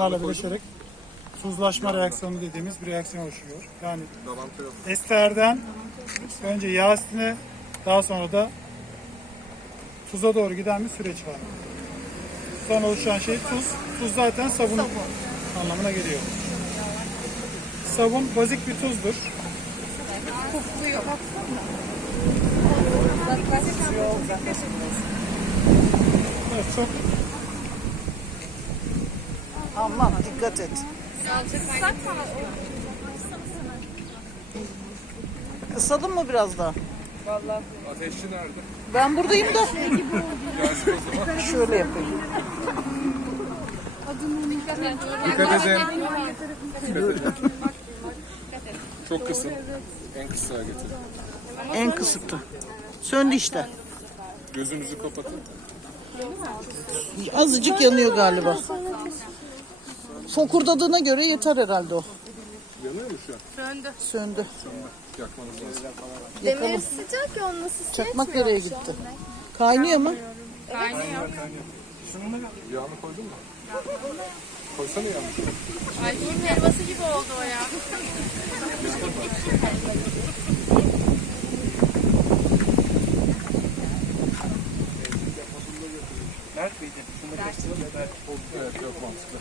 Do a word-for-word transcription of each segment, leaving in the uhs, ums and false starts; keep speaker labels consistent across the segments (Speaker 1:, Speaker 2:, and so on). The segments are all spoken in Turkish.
Speaker 1: bunlarla birleşerek tuzlaşma reaksiyonu dediğimiz bir reaksiyon oluşuyor. Yani esterden önce yağ üstüne, daha sonra da tuza doğru giden bir süreç var. Son oluşan şey tuz. Tuz zaten sabun anlamına geliyor. Sabun bazik bir tuzdur.
Speaker 2: Kokluyor.
Speaker 1: Evet, çok
Speaker 3: Aman dikkat et. Kısalım mı biraz daha?
Speaker 4: Ateşçi nerede?
Speaker 3: Ben buradayım da.
Speaker 4: Gelsin o zaman.
Speaker 3: Şöyle yapayım.
Speaker 4: Dikkat edin. Çok kısın. En kısaya getirin.
Speaker 3: En kısıtlı. Söndü işte.
Speaker 4: Gözünüzü kapatın.
Speaker 3: Azıcık yanıyor galiba. Fokurdadığına göre yeter herhalde o.
Speaker 4: Yanıyor mu şu an?
Speaker 2: Söndü.
Speaker 3: Söndü.
Speaker 4: Yakmanız lazım.
Speaker 2: Demir sıcak ya, onu nasıl
Speaker 3: Çakmak nereye gitti? Kaynıyor mu?
Speaker 2: kaynıyor.
Speaker 4: Yağını koydun mu? Koysana yağını.
Speaker 2: Ayşe'nin helvası gibi oldu o ya.
Speaker 4: Evet, yok mantıklı.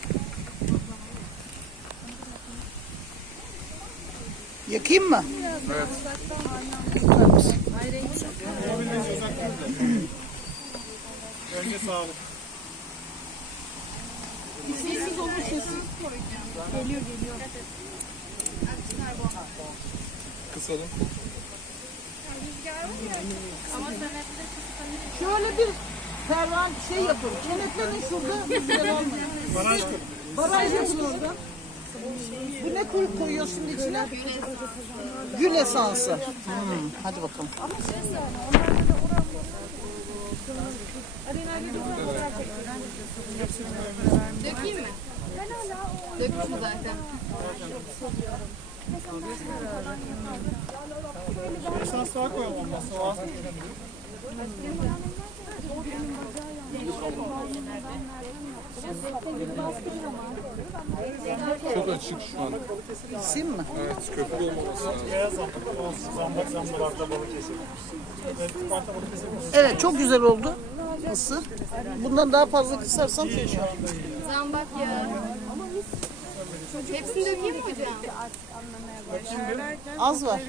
Speaker 3: Yakayım mı?
Speaker 4: Evet.
Speaker 1: önce sağlık.
Speaker 4: Kısalım.
Speaker 3: Şöyle bir fervan şey yapın. Kenetlenin şurada. Güzel olmuyor.
Speaker 1: Baraj kırın.
Speaker 3: Baraj yapın orada. Bu ne koy, koyuyorsun içine? Gül esansı. Hmm, hadi bakalım.
Speaker 2: Dökeyim mi? Dökmüşüm zaten.
Speaker 1: Esans daha koyalım olmazsa o az
Speaker 4: Çok açık şu an.
Speaker 3: Sim mi?
Speaker 4: Evet, köpük olmaması lazım.
Speaker 1: beyaz zambak, o zambak zambakta balık kesilmiş. Evet, Isparta balık kesilmiş.
Speaker 3: Evet, çok güzel oldu. Mısır. Bundan daha fazla kısarsam şey olur.
Speaker 2: Zambak ya. Hepsini dökeyim mi hocam?
Speaker 3: Az var.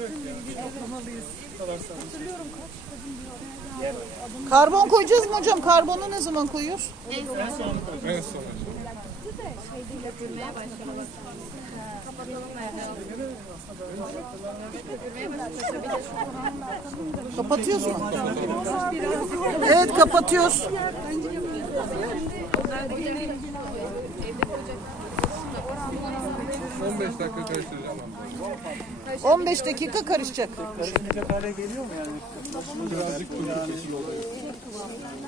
Speaker 3: Karbon koyacağız mı hocam? Karbonu ne zaman koyuyoruz?
Speaker 2: En son
Speaker 4: En son hocam.
Speaker 2: dökülmeye başladı. Kapatalım da.
Speaker 3: Kapatıyoruz mu? Evet, kapatıyoruz.
Speaker 4: on beş dakika karıştıracağım.
Speaker 3: on beş dakika karışacak.
Speaker 1: Karışık hale geliyor mu yani?
Speaker 4: Birazcık köpük oluyor.